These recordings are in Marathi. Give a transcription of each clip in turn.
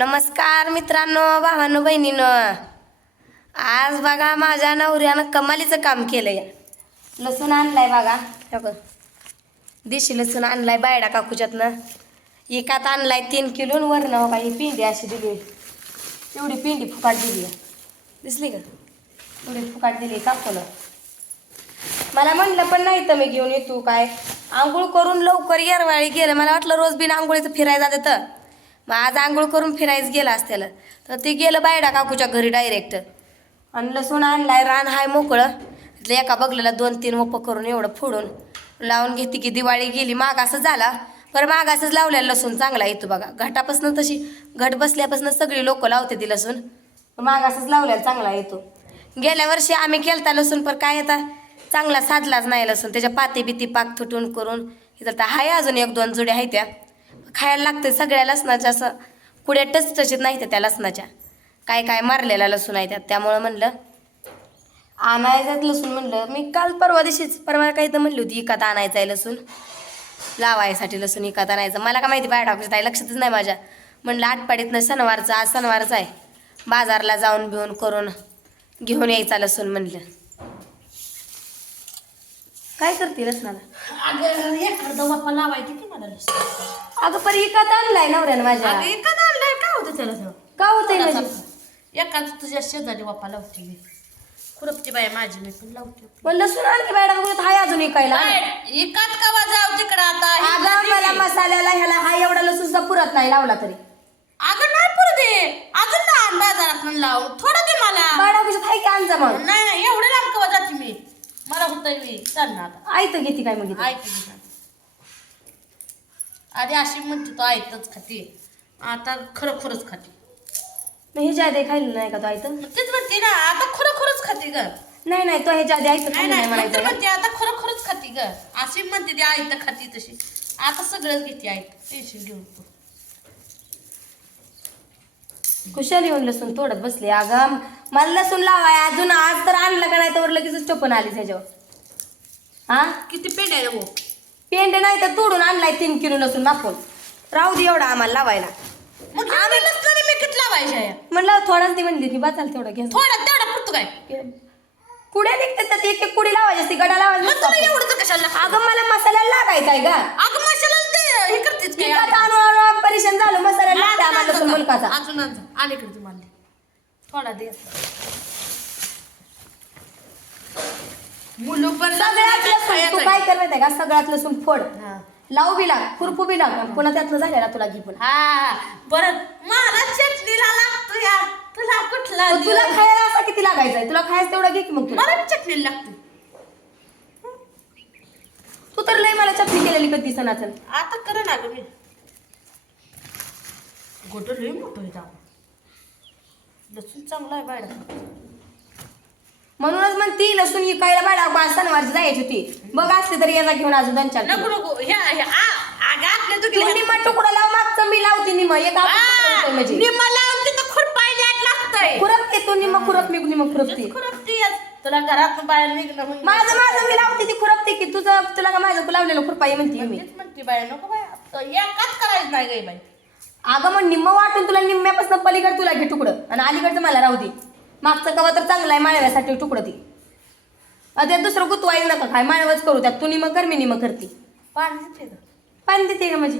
नमस्कार मित्रांनो भावानो बहिणीनं आज बघा माझ्या नवऱ्यानं कमालीचं काम केलंय. लसूण आणलाय बघा. बघ. देशी लसूण आणलाय बायडा काकूच्यातनं. एकात आणलाय तीन किलो वरनं बघा ही पिंडी अशी दिली एवढी पिंडी फुकाट दिली दिसली का? एवढी फुकाट दिली काकूनं मला म्हणलं पण नाही तर मी घेऊन येतो काय? आंघोळ करून लवकर येरवाळी गेलं. मला वाटलं रोज बिन आंघोळीचं फिरायला जातं तर. मग आज आंघोळ करून फिरायचं गेला असत्याला. तर ते गेलं बायडा काकूच्या घरी डायरेक्ट आणि लसूण आणलाय रान हाय मोकळं. तिथलं एका बगलेला दोन तीन ओपं करून एवढं फोडून लावून घेते की दिवाळी गेली माग असं झाला. बरं माग असंच लावलेलं लसूण चांगला येतो बघा. घाटापासून तशी घट बसल्यापासून सगळी लोक लावते ती लसूण. माग असंच लावलेला चांगला येतो गेल्या वर्षी आम्ही केलता लसूण पण काय येतात चांगला साधलाच नाही लसूण. त्याच्या पाती बिती पाक तुटून करून इथं तर आहे अजून एक दोन जुड्या आहेत त्या. खायला लागते सगळ्या लसणाच्या असं. कुड्या टचटचीत नाही त्या त्या लसणाच्या. काय काय मारलेला लसूण आहे त्यात. त्यामुळं म्हणलं आणायचं लसूण म्हणलं. मी काल परवा दिवशीच परवा काही तर म्हणली होती इकात आणायचं आहे लसूण. लावायसाठी लसूण इकात आणायचं. मला का माहिती बाहेर टाकूच आहे लक्षातच नाही माझ्या. म्हणलं आठपाडीत नाही सणवारचं आज सणवारचं आहे. बाजारला जाऊन बिऊन करून घेऊन यायचा लसूण म्हणलं. काय करते लसणाला? अगं एखादा बाप्पा लावायची की मला लसूण. अगं पर इकात आणलाय नवऱ्यानं माझ्या. अगं एखादा आणलंय? काय होतं त्याला तेव्हा? का होतंय. म्हणजे? एखादं तुझ्या शेजारी बाप्पा लावते मी. खुरपती बाय माझी मी पण लावते. पण लसूण आणखी बायडा हाय अजून इकायला एकात कवा जाऊ तिकडं आता? अगं मला मसाल्याला ह्याला हा एवढा लसूण सुद्धा पुरत नाही लावला तरी. अगं नाही पुरं दे अजून ना आण बाजारात म्हणून लाव. थोडं दे मला. बायडा कुशात हाय की आणजा मग. नाही नाही एवढं मला होतंय मी चल ना आता. आई तर घेते काय इथं? ऐक जरा. आधी अशी म्हणते तो ऐकतच खाते. आता खरं खरंच खाते. मग ह्याच्या आधी खायला नाही का तो आई तर मग तेच म्हणते ना आता खरं खरंच खाते ग. नाही नाही तो ह्याच्या आधी आई तर नाही खाल्लं नाही नाही नंतर म्हणायचं का? म्हणते आता खरं खरंच खाते ग. अशी म्हणते ती आई तर खाती तशी. आता सगळंच घेते आई टेन्शन घेऊन तू कुशाल येऊन लसूण तोडत बसले. अगं मला लसूण लावाय अजून आज तर आणलं का नाही तर लगेच टोपण आली त्याच्यावर हा? किती पेंड आहे हो पेंड नाही तर तोडून आणलाय तीन किलो लसूण मापून राहू दे एवढा आम्हाला लावायला. आम्ही मी किती म्हणलं थोडाच ती म्हणली की बचाल तेवढं घे. थोडा तेवढा पुरतो काय? कुड्या निघतात एक एक कुडी लावायची असते गडा लावायची. एवढं कशाला? अगं मला मसाल्याला लागायचं आहे का मुलकाचा अजून अलीकडे तू मानले थोडा दे मुलं पण सगळ्यात लसूण तू काय कर माहिती आहे का? सगळ्यात लसूण फोड. लावू बी लाग खुरपू बी लाग पुन्हा त्यातलं झालेला तुला घे पण. हा. बरं मला चटणीला लागतो या. तुला कुठला तुला? खायला असा किती लागायचा तुला खायचं तेवढं घे की मग मला बी चटणीला लागतो. तू तर लय मला चटणी केलेली कधी सणाचं. आता कर ना ग मी. गोट लय मोठं आहे जाऊ लसूण चांगला आहे बाहेर म्हणूनच मग ती लसूण इकायला बाळा सणवारची जायची होती. बघ असले तरी याला घेऊन अजून दोन चार नको नको. ह्या आ, अगं आपल्या तू दुखल्या निम्मा तुकडा लाव मागचं मी लावते निम्मा. एक आपण तुकडा होतोय म्हणजे. निम्मा लावून तिथं खुरपाय जात लागतंय. खुरपते तू निम्मा खुरप मी निम्मा खुरपते. खुरपती. तुला घरात बाहेर निघणं होईन. माझं माझं मी लावते ती खुरपते की तुझं तुला का माझं लावलेलं खुरपाई म्हणते मी. तेच म्हणते बाई नको बाय एकाच करायचं नाही गं बाई. अगं मग निम्म वाटून तुला निम्म्यापासून पलीकडे तुला घे तुकडं. आणि अलीकडचं मला राहू दे. मागचं कवा तर चांगलं आहे माळव्यासाठी तुकडं ती. अं, त्यात दुसरं गुतवायचं नका. काय माळवच करू त्यात. तू निम कर मी निम करते. पाणी देते का पाणी देते का माझी.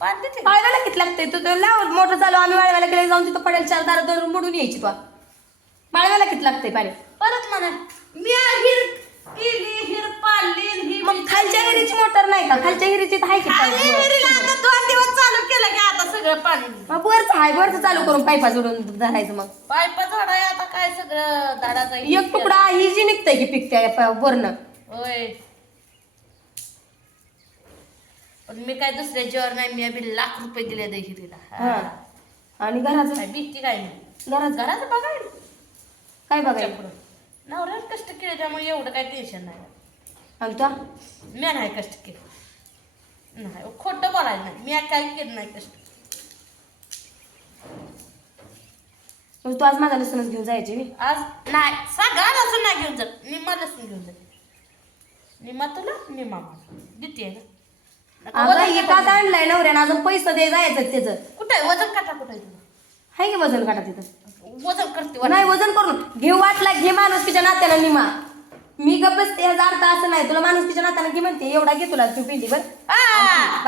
पाणी देते का? माळव्याला किती लागते तू तर लाव. मोटर चालू. आम्ही माळव्याला गेले जाऊन तिथं पडेल. चार दार धरून बुडून यायची तू. माळव्याला किती लागते पाणी? परत म्हणा. मी हिर केली हिर पाळली ही मग खालच्या हिरीची मोटर नाही का? खालच्या हिरीची तर आहे की सगळं पाणी. मग वरचं आहे वरचं चालू करून पाईपा जोडून धरायचं मग. पायपा झाडाय आता काय सगळं झाडाचं एक तुकडा ही जी निघतंय की पिकते वरनं. होय. पण मी काय दुसऱ्या जेवण नाही मी अभि लाख रुपये दिले दे हिरीला हा. आणि घराचं? काय भीती काय नाही. घराचं? घरात बघाय. काय बघायचं नवऱ्यात कष्ट केले त्यामुळे एवढं काही टेन्शन नाही. आणि तो? मी नाही कष्ट केलं. नाही खोटं बोलायचं नाही. मी काही केलं नाही कष्ट. मग तू आज माझा लसूणच घेऊन जायची बी. आज नाही सगळा लसूण नाही घेऊन जात. निम्मा लसूण घेऊन जात. निम्मा तुला निम्मा मला. देते ना. नका अगं वजन एकात आणलाय नवऱ्यानं अजून पैसे दे जायचं त्याचं. कुठं आहे? वजन काटा कुठं आहे तुला? हाय की वजन काटा तिथं? वजन करते नाही वजन करून. घेऊ वाटला घे माणुसकीच्या नात्यानं निमा मी गप्प बसते ह्याचा अर्थ असं नाही. तुला माणुसकीच्या नात्यानं घे म्हणते एवढा घे तुला तू पिंडी बर आ,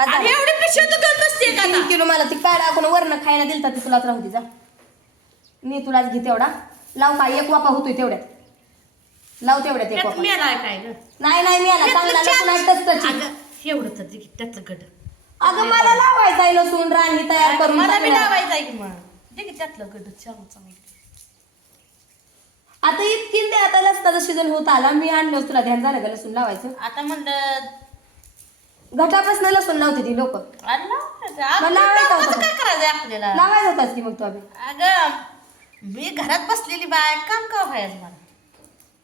आणि एवढी पिशवी तू घेऊन बसते का तीन आता? किलो मला ती काढा आपण वरण खायला दिलता ती तुलाच राहू दे जा. मी तुलाच घे तेवढा लाव का एक वापा होतोय तेवढ्यात. लाव तेवढ्यात एक त्यात वापा काय ग? नाही नाही मी आला चांगला लसूण आहे टचटची. अगं, एवढं तर दे की त्याचं गड. अगं मला लावायचा आहे लसूण राणी तयार करून मला बी सगळं. लावायचं आहे की मग. दे की त्यातलं गड चांगलं चांगलं आता इतकी ते आता लसणाचा सीझन होत आला. मी आणलं तुला. ध्यान झालं का लसूण लावायचं? आता म्हणलं घटापासून लसूण लावते ती लोक. अरे लावायचं. आपण लावायचं लावायचं होतं. काय करायचंय आपल्याला? लावायचं की मग तू अगं मी घरात बसलेली बाय काम का व्हायचं मला?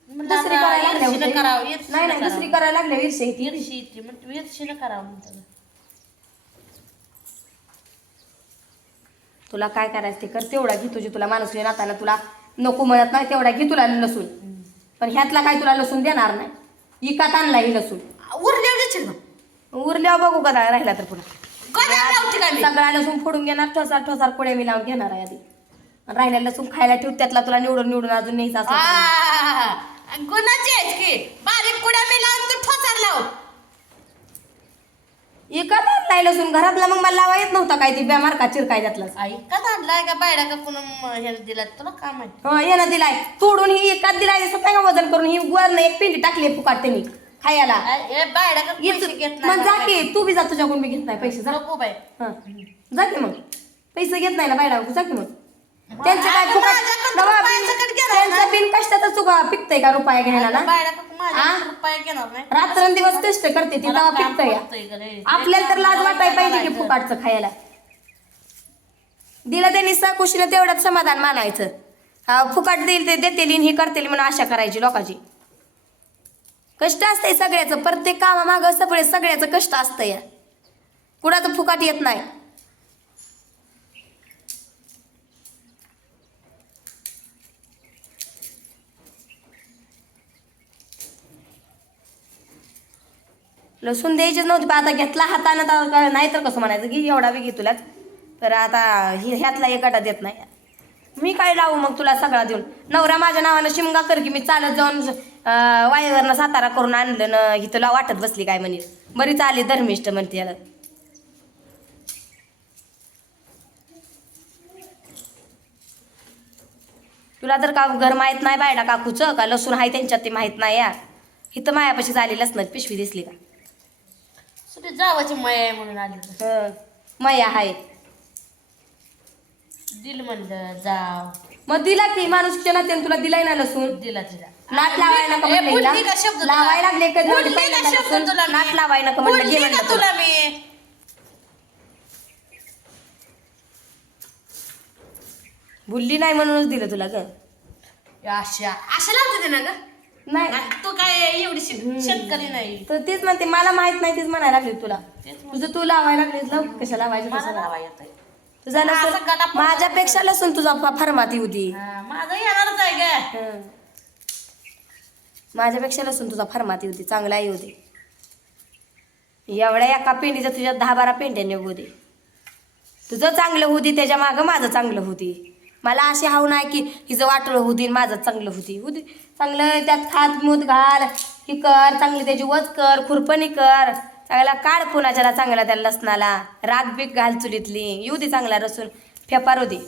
दुसरी आता करायला लागल्या होते. करावं, नाही नाही करावं. दुसरी करायला लागल्या ती. येते म्हणते करावं तुला काय करायचं ते कर तेवढा घे तुझी तुला माणूस नाताना तुला नको म्हणत नाही तेवढा घे तुला लसूण. पण ह्यातला काय तुला लसूण देणार नाही? इकात आणला ही लसूण. उरले देशील ना उरल्यावर बघू का राहिला तर पुन्हा. लावते मी? सगळा लसूण फोडून घेणार ठोसार ठोसार पुढे मी लावून घेणार आहे आधी. राहिला लसूण खायला ठेवू त्यातला तुला निवडून निवडून अजून न्यायचा. आ, गुणाची आहेस की? बारीक कुड्या मी लावून तू ठोसार लाव. इकात आणलाय लसूण घरातला मग मला लावा येत नव्हता काय ती बेमार का चिरकाय त्यातला आई का आणलाय का बायडा का पुन्हा ह्याला दिला तुला काय माहिती हो यानं दिलाय. तोडून ही एकात दिलाय दिसत नाही का वजन करून ही वरनं एक पिंडी टाकली फुकाट त्यांनी खायला? ए बायडा का पैसे इथं- घेत मग जा नाही की तू बी जा तुझ्याकडून मी घेत नाही पैसे जा. नको बाय हं. जा की मग. पैसे घेत नाही ना बायला जा की मग. त्यांचं काय फुकट माझ्याकडं नवा रुपयाचं कट? त्यांचं बिन कष्टाचं चुका पिकतंय का रुपया घ्यायला ना? बायडा का माझ्या आ? रुपये घेणार नाही. रात्रंदिवस कष्ट करते ती मला तेव्हा काम पिकतंय पडतंय का रे? आपल्याला तर लाज वाटाय पाहिजे की. फुकाटचं खायला. दिलं त्यांनी सकुशीनं तेवढ्यात समाधान मानायचं. हा फुकाट देईल ते देतील आणि हे करतील म्हणून आशा करायची लोकांची. कष्ट असतंय सगळ्याचं. प्रत्येक कामामागं सगळे सगळ्याचं कष्ट असतंय. कुणाचं फुकाट येत नाही. लसूण द्यायचीच नव्हती पण आता घेतला हातानं तर नाही तर कसं म्हणायचं? की एवढा बी घे तुलाच. तर आता ही ह्यातला एकाटा देत नाही. मी काय लावू मग तुला सगळा देऊन? नवरा माझ्या नावानं शिमगा कर की मी चालत जाऊन वायवरनं सातारा करून आणलं ना ही तुला वाटत बसली काय म्हणे? बरीच आली धर्मिष्ठ म्हणते याला. तुला तर का घर माहीत नाही बायडा काकूचं? का लसूण आहे त्यांच्यात ते माहीत नाही या इथं मायापाशी झाली लसणात पिशवी दिसली का? सुटी जावाची माया आहे म्हणून आली हं. मया आहे दिल म्हणलं जाव मग दिला की माणूसच्या नात्याने तुला दिलाय ना लसूण दिला तिला नाट लावायला का ए, म्हणलं बोलली हिला? का शब्द तुला? लावायला लागले कधी बोलली नव्हते का पहिल्यांदा शब्द लसूण? तुला मी? लावायला का म्हणलं? घे बोलली म्हणलं का तुला मी भुलली नाही म्हणूनच दिलं तुला ग अशा अशा लावते ते ना ग नाही. नाही, तू काय एवढी शिक- शेतकरी नाही. तर तेच म्हणते मला माहीत नाही तेच म्हणायला लागली तुला. तेच तुझं तू लावायला लागलीस लाव. कशा लावायचं मला तसं लाव. लावा येतंय. तुझा असं पडला. माझ्यापेक्षा लसूण तुझा फा- फरमाती होती. हा, माझं येणारच आहे ग. हं. माझ्यापेक्षा लसूण तुझा फरमाती होती चांगलाही होती. एवढ्या एका पेंडीच्या तुझ्या दहा बारा पेंड्या निघू दे. तुझं चांगलं होती त्याच्या मागं माझं चांगलं होती मला अशी हाव नाही की हिचं वाटलं होती माझं चांगलं होती होती चांगलं त्यात खात मूत घाल. ही कर चांगली त्याची वच कर खुरपणी कर. चांगला काढ पुण्याच्याला चांगला त्या लसणाला. राग बीक घाल चुलीतली. येऊ दे चांगला रसून. फेपारू दे.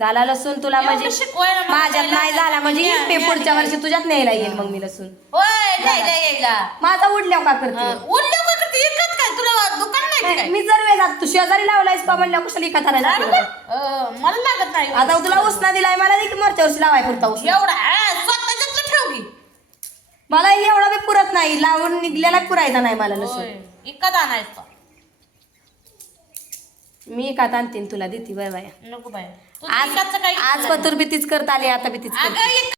झाला लसूण तुला म्हणजे माझ्यात नाही झाला म्हणजे मी- पुढच्या वर्षी तुझ्यात न्यायला येईल मग मी लसूण. यायला माझा उडल्यावर का करते? उरलं का करते? एकच काय? तुला दुकान नाही का काय? मी जर वेळात तू शेजारी लावलायस बा म्हणल्या कुशाली लागलं? नाही अं, मला लागत नाही आता तुला उसना दिलाय मला देखील मागच्या वर्षी लावाय पुरता उसना. एवढा स्वतःच्यातलं ठेव की. मला एवढा बी पुरत नाही लावून निघलेला पुरायचा नाही मला लसूण होय इकत आणायचं मी का आणतीन तुला देते बाय बाय. नको बाय तू आज काही आज पतूर बी तीच करत आली आता बी तीच करते. अगं इक-